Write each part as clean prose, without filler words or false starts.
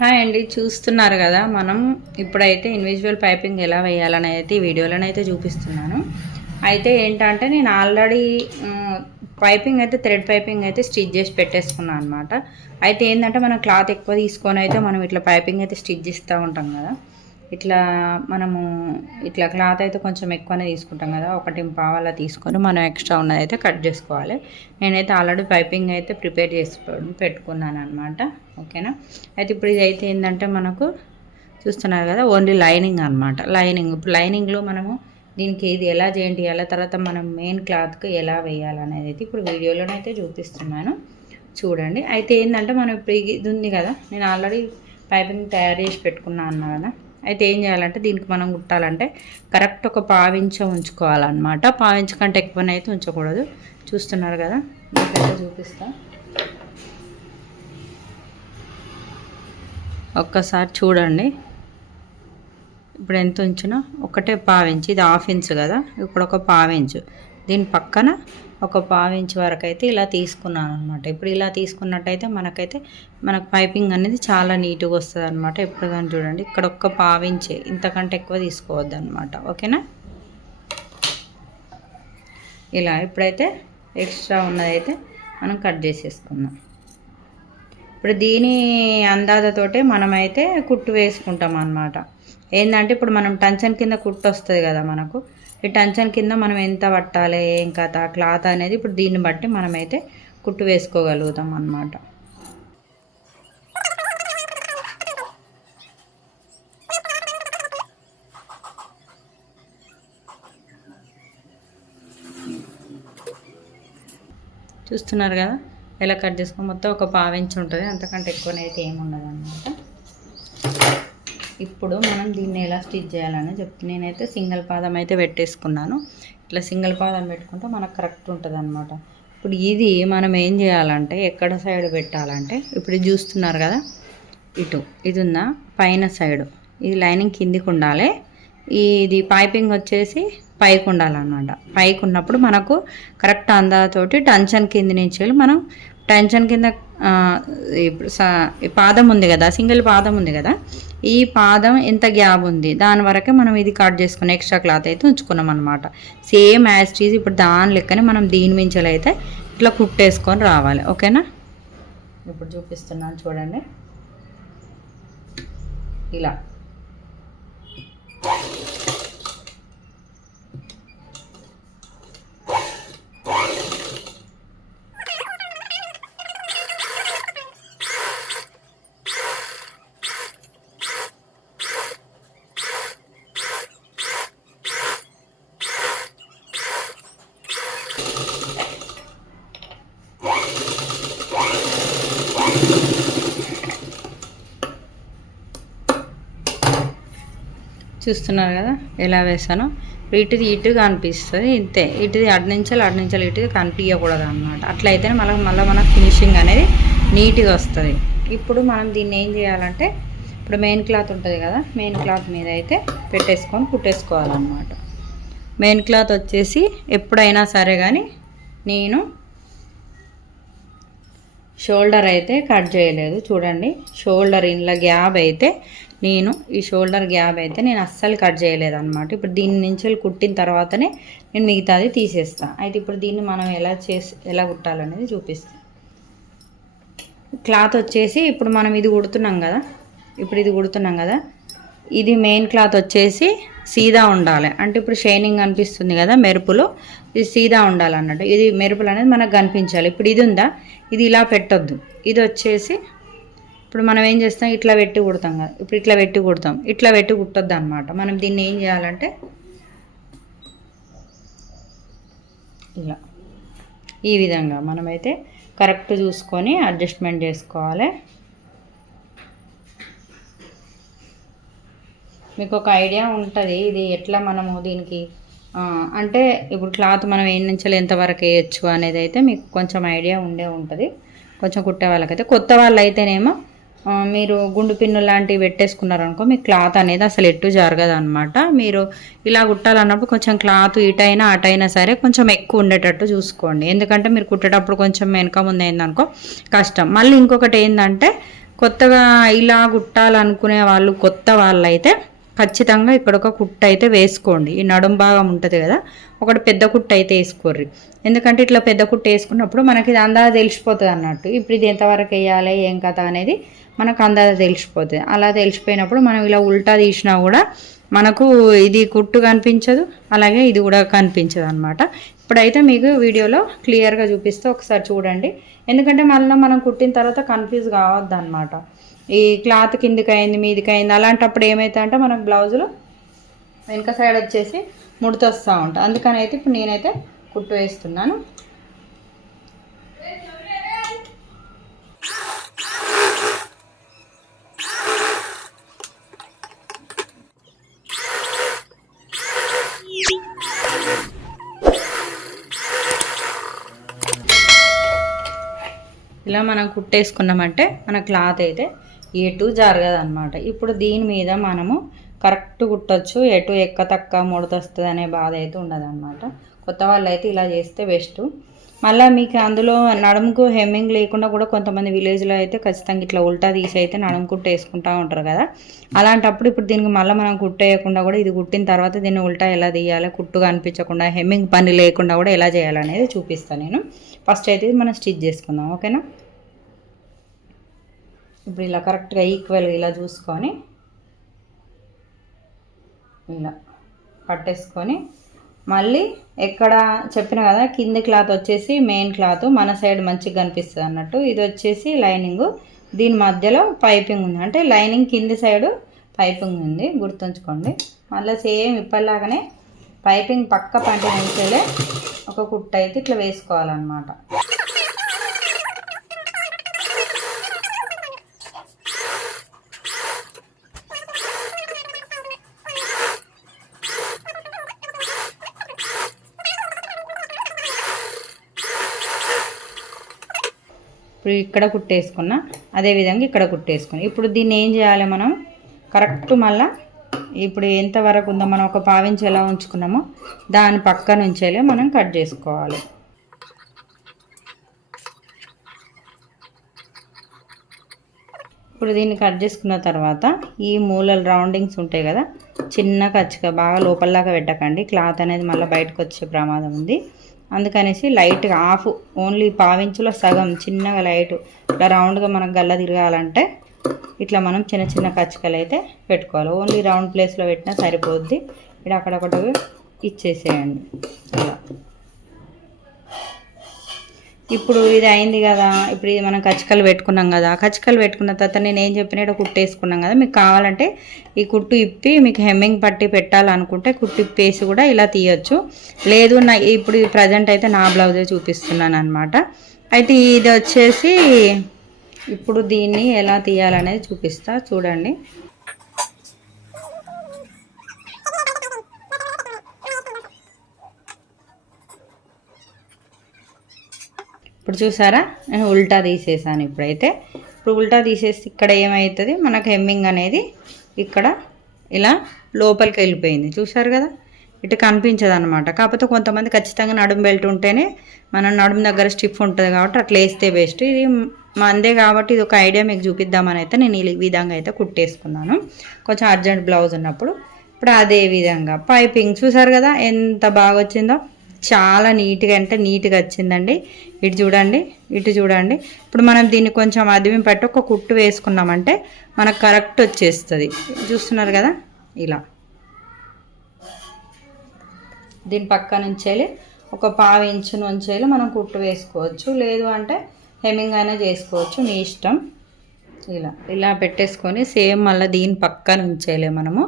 Hi అండి, చూస్తున్నారు కదా. మనం ఇప్పుడైతే ఇన్విజువల్ పైపింగ్ ఎలా వేయాలని అయితే ఈ వీడియోలోనైతే చూపిస్తున్నాను. అయితే ఏంటంటే నేను ఆల్రెడీ పైపింగ్ అయితే థ్రెడ్ పైపింగ్ అయితే స్టిచ్ చేసి పెట్టేసుకున్నాను అనమాట. అయితే ఏంటంటే మనం క్లాత్ ఎక్కువ తీసుకొని అయితే మనం ఇట్లా పైపింగ్ అయితే స్టిచ్ చేస్తూ ఉంటాం కదా. ఇట్లా మనము ఇట్లా క్లాత్ అయితే కొంచెం ఎక్కువనే తీసుకుంటాం కదా. 1.5 అలా తీసుకొని మనం ఎక్స్ట్రా ఉన్నది అయితే కట్ చేసుకోవాలి. నేనైతే ఆల్రెడీ పైపింగ్ అయితే ప్రిపేర్ చేసి పెట్టుకున్నాను అనమాట. ఓకేనా. అయితే ఇప్పుడు ఇది అయితే ఏంటంటే మనకు చూస్తున్నారు కదా, ఓన్లీ లైనింగ్ అనమాట. లైనింగ్ ఇప్పుడు లైనింగ్లో మనము దీనికి ఇది ఎలా చేయండి, ఎలా తర్వాత మనం మెయిన్ క్లాత్కి ఎలా వేయాలనేది అయితే ఇప్పుడు వీడియోలోనైతే చూపిస్తున్నాను, చూడండి. అయితే ఏంటంటే మనం ఇప్పుడు ఇది ఉంది కదా, నేను ఆల్రెడీ పైపింగ్ తయారు చేసి పెట్టుకున్నాను అన్నా కదా. అయితే ఏం చేయాలంటే దీనికి మనం కుట్టాలంటే కరెక్ట్ ఒక 1/2 ఇంచు ఉంచుకోవాలన్నమాట. 1/2 ఇంచు కంటే ఎక్కువనైతే ఉంచకూడదు. చూస్తున్నారు కదా, మీకైతే చూపిస్తా, ఒక్కసారి చూడండి. ఇప్పుడు ఎంత ఉంచినా ఒకటే 1/2 ఇంచు, ఇది 1/2 ఇంచు కదా, ఇప్పుడు ఒక 1/2 ఇంచు దీని పక్కన ఒక 1/2 ఇంచు వరకు అయితే ఇలా తీసుకున్నాను అనమాట. ఇప్పుడు ఇలా తీసుకున్నట్టయితే మనకు పైపింగ్ అనేది చాలా నీట్గా వస్తుంది అనమాట. ఎప్పుడు కానీ చూడండి, ఇక్కడ ఒక్క 1/2 ఇంచే, ఇంతకంటే ఎక్కువ తీసుకోవద్దు అనమాట. ఓకేనా. ఇలా ఇప్పుడైతే ఎక్స్ట్రా ఉన్నదైతే మనం కట్ చేసేసుకుందాం. ఇప్పుడు దీని అందాజతోటే మనమైతే కుట్టు వేసుకుంటాం అన్నమాట. ఏంటంటే ఇప్పుడు మనం టెన్షన్ కింద కుట్టు వస్తుంది కదా మనకు, ఈ టెన్షన్ కింద మనం ఎంత పట్టాలి ఏం కథ క్లాత్ అనేది ఇప్పుడు దీన్ని బట్టి మనమైతే కుట్టు వేసుకోగలుగుతాం అన్నమాట. చూస్తున్నారు కదా ఎలా కట్ చేసుకొని మొత్తం ఒక 1/2 ఇంచు ఉంటుంది, అంతకంటే ఎక్కువనైతే ఏమి ఉండదు అన్నమాట. ఇప్పుడు మనం దీన్ని ఎలా స్టిచ్ చేయాలని నేనైతే సింగిల్ పాదం అయితే పెట్టేసుకున్నాను. ఇట్లా సింగిల్ పాదం పెట్టుకుంటే మనకు కరెక్ట్ ఉంటుంది అనమాట. ఇప్పుడు ఇది మనం ఏం చేయాలంటే ఎక్కడ సైడ్ పెట్టాలంటే ఇప్పుడు చూస్తున్నారు కదా, ఇటు ఇది ఉందా పైన సైడు, ఇది లైనింగ్ కిందికి ఉండాలి, ఇది పైపింగ్ వచ్చేసి పైకి ఉండాలన్నమాట. పైకి ఉన్నప్పుడు మనకు కరెక్ట్ అందాతోటి టెన్షన్ కింది నుంచి వెళ్ళి మనం టెన్షన్ కింద ఇప్పుడు పాదం ఉంది కదా, సింగిల్ పాదం ఉంది కదా, ఈ పాదం ఎంత గ్యాప్ ఉంది దాని వరకే మనం ఇది కట్ చేసుకుని ఎక్స్ట్రా క్లాత్ అయితే ఉంచుకున్నాం అనమాట. సేమ్ యాజ్ టీజ్ ఇప్పుడు దాని లెక్కనే మనం దీని మించలు అయితే ఇట్లా కుట్టేసుకొని రావాలి. ఓకేనా. ఇప్పుడు చూపిస్తున్నాను చూడండి, ఇలా చూస్తున్నారు కదా ఎలా వేసానో. ఇటుది ఇటుగా అనిపిస్తుంది ఇంతే, ఇటుది అడ్నించాలి ఇటుది కనిపించకూడదు అన్నమాట. అట్లయితేనే మళ్ళీ మనకు ఫినిషింగ్ అనేది నీట్గా వస్తుంది. ఇప్పుడు మనం దీన్ని ఏం చేయాలంటే ఇప్పుడు మెయిన్ క్లాత్ ఉంటుంది కదా, మెయిన్ క్లాత్ మీద అయితే పెట్టేసుకొని కుట్టేసుకోవాలన్నమాట. మెయిన్ క్లాత్ వచ్చేసి ఎప్పుడైనా సరే కానీ నేను షోల్డర్ అయితే కట్ చేయలేదు. చూడండి, షోల్డర్ ఇంట్లో గ్యాప్ అయితే నేను ఈ షోల్డర్ గ్యాప్ అయితే నేను అస్సలు కట్ చేయలేదు అనమాట. ఇప్పుడు దీని నుంచి కుట్టిన తర్వాతనే నేను మిగతాది తీసేస్తాను. అయితే ఇప్పుడు దీన్ని మనం ఎలా కుట్టాలనేది చూపిస్తాను. క్లాత్ వచ్చేసి ఇప్పుడు మనం ఇది కుడుతున్నాం కదా, ఇది మెయిన్ క్లాత్ వచ్చేసి సీదా ఉండాలి. అంటే ఇప్పుడు షైనింగ్ అనిపిస్తుంది కదా మెరుపులు, ఇది సీదా ఉండాలి అన్నట్టు. ఇది మెరుపులు అనేది మనకు కనిపించాలి. ఇప్పుడు ఇది ఉందా, ఇది ఇలా పెట్టొద్దు. ఇది వచ్చేసి ఇప్పుడు మనం ఏం చేస్తాం, ఇట్లా పెట్టి కుడతాం కదా, ఇప్పుడు ఇట్లా పెట్టి కుట్టొద్దు అనమాట. మనం దీన్ని ఏం చేయాలంటే ఇలా ఈ విధంగా మనమైతే కరెక్ట్ చూసుకొని అడ్జస్ట్మెంట్ చేసుకోవాలి. మీకు ఒక ఐడియా ఉంటుంది ఇది ఎట్లా మనము దీనికి అంటే ఇప్పుడు క్లాత్ మనం ఏం నుంచి ఎంతవరకు వేయచ్చు అనేది అయితే మీకు కొంచెం ఐడియా ఉంటుంది. కొంచెం కుట్టే వాళ్ళకైతే, కొత్త వాళ్ళు అయితేనేమో మీరు గుండు పిన్ను లాంటివి పెట్టేసుకున్నారనుకో మీకు క్లాత్ అనేది అసలు ఎట్టు జరగదు అనమాట. మీరు ఇలా కుట్టాలన్నప్పుడు కొంచెం క్లాత్ ఇటైనా అటైనా సరే కొంచెం ఎక్కువ ఉండేటట్టు చూసుకోండి. ఎందుకంటే మీరు కుట్టేటప్పుడు కొంచెం వెనక ముందు అయిందనుకో కష్టం. మళ్ళీ ఇంకొకటి ఏంటంటే కొత్తగా ఇలా కుట్టాలనుకునే వాళ్ళు, కొత్త వాళ్ళైతే ఖచ్చితంగా ఇక్కడ ఒక కుట్టు అయితే వేసుకోండి. ఈ నడుం భాగం ఉంటుంది కదా, ఒకటి పెద్ద కుట్టు అయితే వేసుకోర్రి. ఎందుకంటే ఇట్లా పెద్ద కుట్టు వేసుకున్నప్పుడు మనకి ఇది అందాజ తెలిసిపోతుంది అన్నట్టు. ఇప్పుడు ఇది ఎంతవరకు వేయాలి ఏం కథ అనేది మనకు అందాజ తెలిసిపోతుంది. అలా తెలిసిపోయినప్పుడు మనం ఇలా ఉల్టా తీసినా కూడా మనకు ఇది కుట్టు కనిపించదు, అలాగే ఇది కూడా కనిపించదు అనమాట. ఇప్పుడైతే మీకు వీడియోలో క్లియర్గా చూపిస్తే ఒకసారి చూడండి. ఎందుకంటే మళ్ళీ మనం కుట్టిన తర్వాత కన్ఫ్యూజ్ కావద్దు అనమాట. ఈ క్లాత్ కిందికి అయింది మీదికి అయింది అలాంటప్పుడు ఏమవుతా అంటే మనకు బ్లౌజులు వెనక సైడ్ వచ్చేసి ముడత వస్తూ ఉంటాయి. అందుకని అయితే ఇప్పుడు నేనైతే కుట్టు వేస్తున్నాను. ఇలా మనం కుట్టేసుకున్నామంటే మన క్లాత్ అయితే ఎటు జరగదు అనమాట. ఇప్పుడు దీని మీద మనము కరెక్ట్ కుట్టచ్చు, ఎటు ఎక్క తక్క ముడత వస్తుంది అనే బాధ అయితే ఉండదు అనమాట. కొత్త వాళ్ళు అయితే ఇలా చేస్తే బెస్ట్. మళ్ళీ మీకు అందులో నడుముకు హెమ్మింగ్ లేకుండా కూడా కొంతమంది విలేజ్లో అయితే ఖచ్చితంగా ఇట్లా ఉల్టా తీసి అయితే నడుము కుట్టు వేసుకుంటూ ఉంటారు కదా. అలాంటప్పుడు ఇప్పుడు దీనికి మళ్ళీ మనం కుట్టేయకుండా కూడా ఇది కుట్టిన తర్వాత దీన్ని ఉల్టా ఎలా తీయాలి, కుట్టు కనిపించకుండా హెమ్మింగ్ పని లేకుండా కూడా ఎలా చేయాలనేది చూపిస్తాను నేను. ఫస్ట్ అయితే మనం స్టిచ్ చేసుకుందాం, ఓకేనా. ఇప్పుడు ఇలా కరెక్ట్గా ఈక్వల్గా ఇలా చూసుకొని ఇలా పట్టేసుకొని మళ్ళీ ఎక్కడ చెప్పిన కదా కింది క్లాత్ వచ్చేసి మెయిన్ క్లాత్ మన సైడ్ మంచిగా కనిపిస్తుంది అన్నట్టు. ఇది వచ్చేసి లైనింగ్, దీని మధ్యలో పైపింగ్ ఉంది, అంటే లైనింగ్ కింది సైడు పైపింగ్ ఉంది, గుర్తుంచుకోండి. మళ్ళీ సేమ్ ఇప్పటిలాగానే పైపింగ్ పక్క పంట నుంచేలే ఒక కుట్టు అయితే ఇట్లా వేసుకోవాలన్నమాట. ఇప్పుడు ఇక్కడ కుట్టేసుకున్నా, అదేవిధంగా ఇక్కడ కుట్టేసుకుని ఇప్పుడు దీన్ని ఏం చేయాలి మనం కరెక్ట్ మళ్ళీ ఇప్పుడు ఎంతవరకు ఉందో మనం ఒక పావించి ఎలా ఉంచుకున్నామో దాని పక్క నుంచేలే మనం కట్ చేసుకోవాలి. ఇప్పుడు దీన్ని కట్ చేసుకున్న తర్వాత ఈ మూలలు రౌండింగ్స్ ఉంటాయి కదా, చిన్న కచ్చిగా బాగా లోపలలాగా పెట్టకండి, క్లాత్ అనేది మళ్ళీ బయటకు వచ్చే ప్రమాదం ఉంది. అందుకనేసి లైట్గా హాఫ్, ఓన్లీ పావించులో సగం చిన్నగా లైట్ ఇట్లా రౌండ్గా మనకు గల్ల తిరగాలంటే ఇట్లా మనం చిన్న చిన్న కచ్చికలు అయితే పెట్టుకోవాలి. ఓన్లీ రౌండ్ ప్లేస్లో పెట్టినా సరిపోద్ది. ఇక్కడ అక్కడొకటి ఇచ్చేసేయండి అలా. ఇప్పుడు ఇది అయింది కదా, ఇప్పుడు ఇది మనం కచ్చికలు పెట్టుకున్నాం కదా, కచ్చికలు పెట్టుకున్న తర్వాత నేను ఏం చెప్పినా కుట్టేసుకున్నాం కదా. మీకు కావాలంటే ఈ కుట్టు ఇప్పి మీకు హెమ్మింగ్ పట్టి పెట్టాలనుకుంటే కుట్టు ఇప్పేసి కూడా ఇలా తీయచ్చు. లేదు నా ఇప్పుడు ప్రజెంట్ అయితే నా బ్లౌజే చూపిస్తున్నాను అనమాట. అయితే ఇది వచ్చేసి ఇప్పుడు దీన్ని ఎలా తీయాలనేది చూపిస్తా చూడండి. ఇప్పుడు చూసారా నేను ఉల్టా తీసేసాను. ఇప్పుడు ఉల్టా తీసేసి ఇక్కడ ఏమవుతుంది మనకు హెమ్మింగ్ అనేది ఇక్కడ ఇలా లోపలికి వెళ్ళిపోయింది, చూసారు కదా. ఇటు కనిపించదు అనమాట. కాకపోతే కొంతమంది ఖచ్చితంగా నడుము బెల్ట్ ఉంటేనే మన నడుము దగ్గర స్టిఫ్ ఉంటుంది కాబట్టి అట్లా వేస్తే బెస్ట్. ఇది మందే కాబట్టి ఇది ఒక ఐడియా మీకు చూపిద్దామని అయితే నేను ఈ విధంగా అయితే కుట్టేసుకున్నాను, కొంచెం అర్జెంట్ బ్లౌజ్ ఉన్నప్పుడు. ఇప్పుడు అదే విధంగా పైపింగ్ చూసారు కదా ఎంత బాగా వచ్చిందో, చాలా నీట్గా అంటే నీట్గా వచ్చిందండి. ఇటు చూడండి, ఇటు చూడండి. ఇప్పుడు మనం దీన్ని కొంచెం అదిమి పట్టి ఒక కుట్టు వేసుకున్నామంటే మనకు కరెక్ట్ వచ్చేస్తుంది. చూస్తున్నారు కదా ఇలా. దీని పక్క నుంచేలి ఒక పావు ఇంచు నుంచేలి మనం కుట్టు వేసుకోవచ్చు, లేదు అంటే హెమ్మింగ్ అయినా చేసుకోవచ్చు, మీ ఇష్టం. ఇలా ఇలా పెట్టేసుకొని సేమ్ మళ్ళీ దీని పక్క నుంచేలే మనము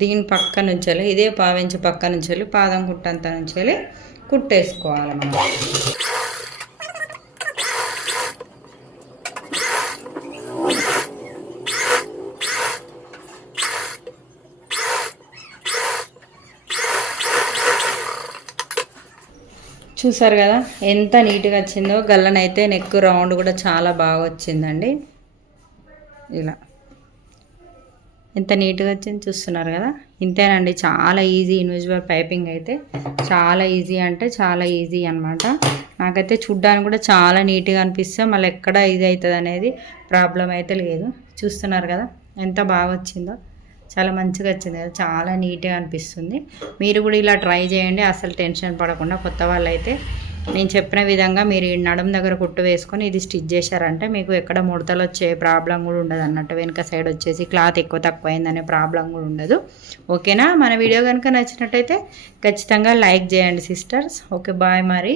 దీని పక్క నుంచేలి ఇదే పావించి పక్క నుంచేలి పాదం కుట్టంతా నుంచేలి కుట్టేసుకోవాలి మనం. చూసారు కదా ఎంత నీట్గా వచ్చిందో. గల్లనైతే నెక్ రౌండ్ కూడా చాలా బాగా వచ్చిందండి. ఇలా ఎంత నీట్గా వచ్చింది చూస్తున్నారు కదా. ఇంతేనండి, చాలా ఈజీ ఇన్విజిబుల్ పైపింగ్ అయితే. చాలా ఈజీ అంటే చాలా ఈజీ అనమాట. నాకైతే చూడ్డానికి కూడా చాలా నీట్గా అనిపిస్తే మళ్ళీ ఎక్కడ ఇది అవుతుంది అనేది ప్రాబ్లం అయితే లేదు. చూస్తున్నారు కదా ఎంత బాగా వచ్చిందో, చాలా మంచిగా వచ్చింది కదా, చాలా నీట్గా అనిపిస్తుంది. మీరు కూడా ఇలా ట్రై చేయండి, అసలు టెన్షన్ పడకుండా. కొత్త వాళ్ళైతే నేను చెప్పిన విధంగా మీరు ఈ నడుం దగ్గర కుట్టు వేసుకొని ఇది స్టిచ్ చేశారంటే మీకు ఎక్కడ ముడతలు వచ్చే ప్రాబ్లం కూడా ఉండదు అన్నట్టు. వెనుక సైడ్ వచ్చేసి క్లాత్ ఎక్కువ తక్కువ అయిందనే ప్రాబ్లం కూడా ఉండదు. ఓకేనా? మన వీడియో కనుక నచ్చినట్టయితే ఖచ్చితంగా లైక్ చేయండి సిస్టర్స్. ఓకే, బాయ్ మరి.